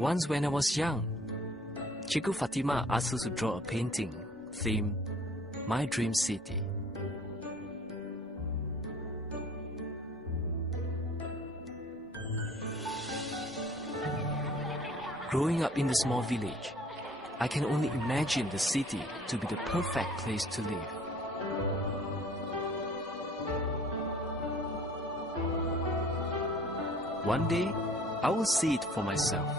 Once when I was young, Cikgu Fatima asked us to draw a painting themed My Dream City. Growing up in the small village, I can only imagine the city to be the perfect place to live. One day, I will see it for myself.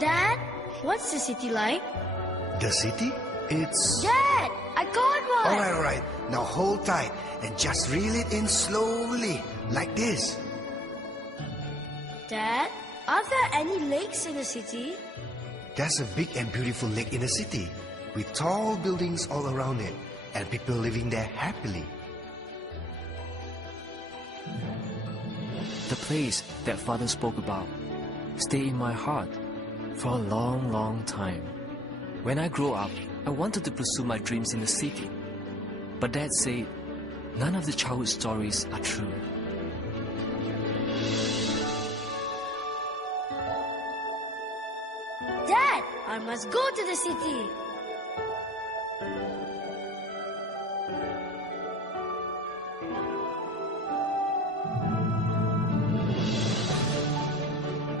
Dad, what's the city like? The city? It's... Dad, I got one! Alright. Now hold tight and just reel it in slowly, like this. Dad, are there any lakes in the city? There's a big and beautiful lake in the city, with tall buildings all around it, and people living there happily. The place that Father spoke about stayed in my heart for a long, long time. When I grow up, I wanted to pursue my dreams in the city. But Dad said, none of the childhood stories are true. Dad, I must go to the city.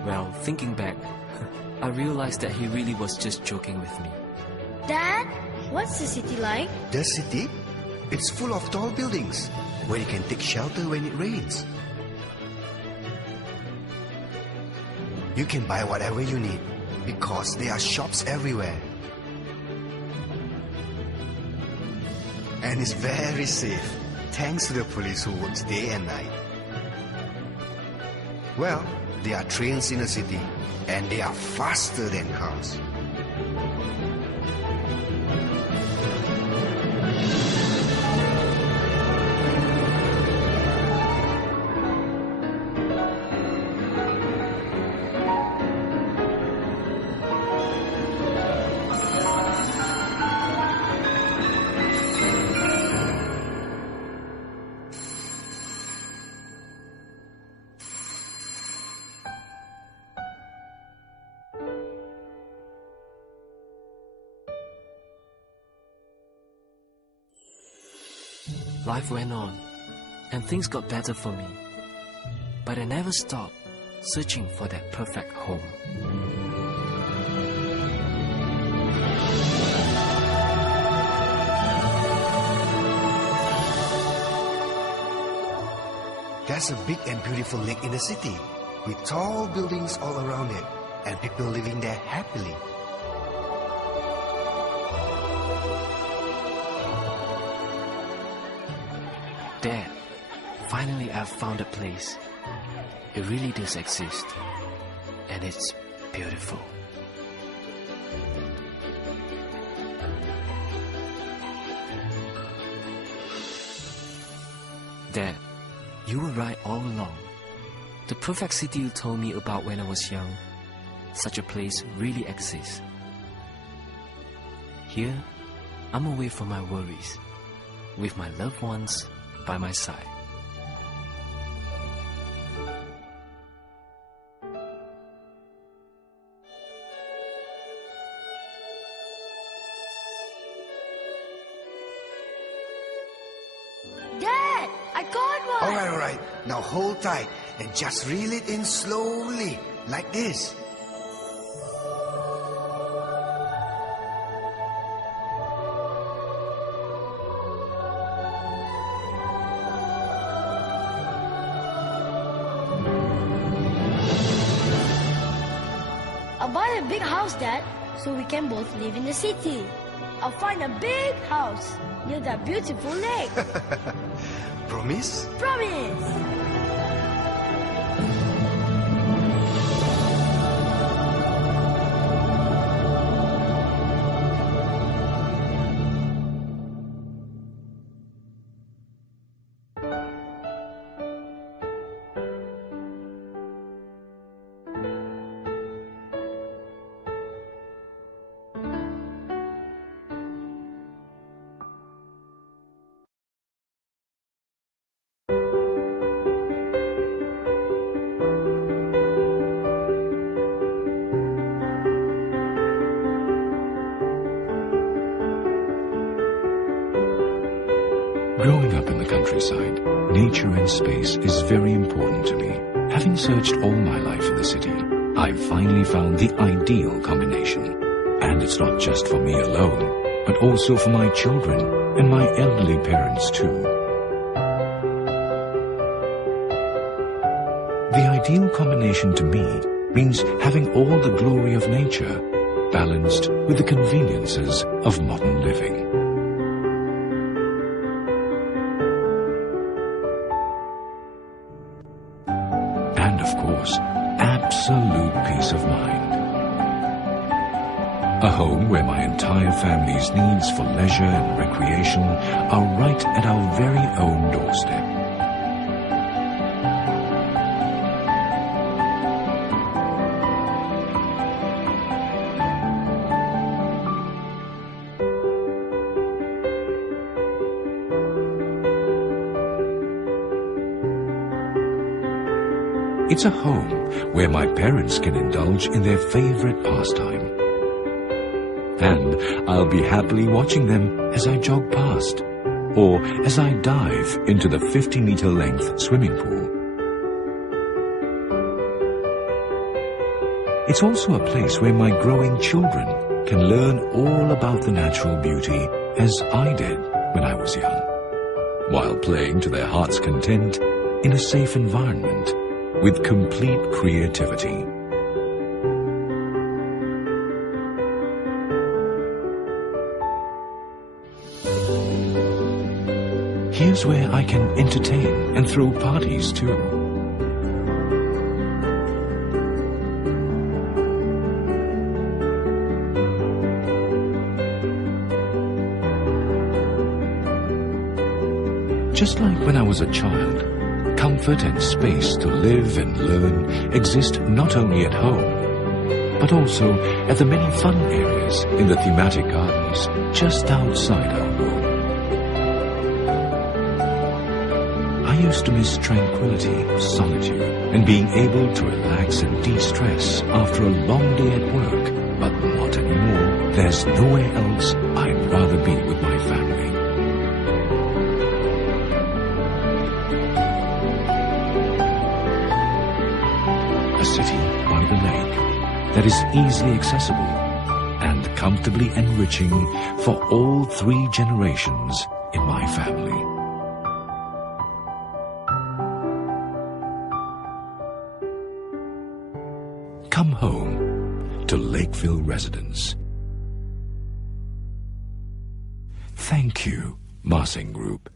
Well, thinking back, I realized that he really was just joking with me. Dad, what's the city like? The city? It's full of tall buildings, where you can take shelter when it rains. You can buy whatever you need, because there are shops everywhere. And it's very safe, thanks to the police who works day and night. Well, there are trains in the city, and they are faster than cars. Life went on, and things got better for me. But I never stopped searching for that perfect home. There's a big and beautiful lake in the city, with tall buildings all around it, and people living there happily. Dad, finally I've found a place. It really does exist, and it's beautiful. Dad, you were right all along. The perfect city you told me about when I was young, such a place really exists. Here, I'm away from my worries, with my loved ones by my side. Dad, I got one! Alright. Now hold tight and just reel it in slowly, like this. I'll buy a big house, Dad, so we can both live in the city. I'll find a big house near that beautiful lake. Promise? Promise! Growing up in the countryside, nature and space is very important to me. Having searched all my life in the city, I've finally found the ideal combination. And it's not just for me alone, but also for my children and my elderly parents too. The ideal combination to me means having all the glory of nature balanced with the conveniences of modern living. And of course, absolute peace of mind. A home where my entire family's needs for leisure and recreation are right at our very own doorstep. It's a home where my parents can indulge in their favorite pastime. And I'll be happily watching them as I jog past, or as I dive into the 50-meter length swimming pool. It's also a place where my growing children can learn all about the natural beauty as I did when I was young, while playing to their heart's content in a safe environment with complete creativity. Here's where I can entertain and throw parties too. Just like when I was a child, comfort and space to live and learn exist not only at home, but also at the many fun areas in the thematic gardens just outside our home. I used to miss tranquility, solitude, and being able to relax and de-stress after a long day at work, but not anymore. There's nowhere else I'd rather be with my family. A city by the lake that is easily accessible and comfortably enriching for all 3 generations in my family. Come home to Lakeville residents. Thank you, Marsing Group.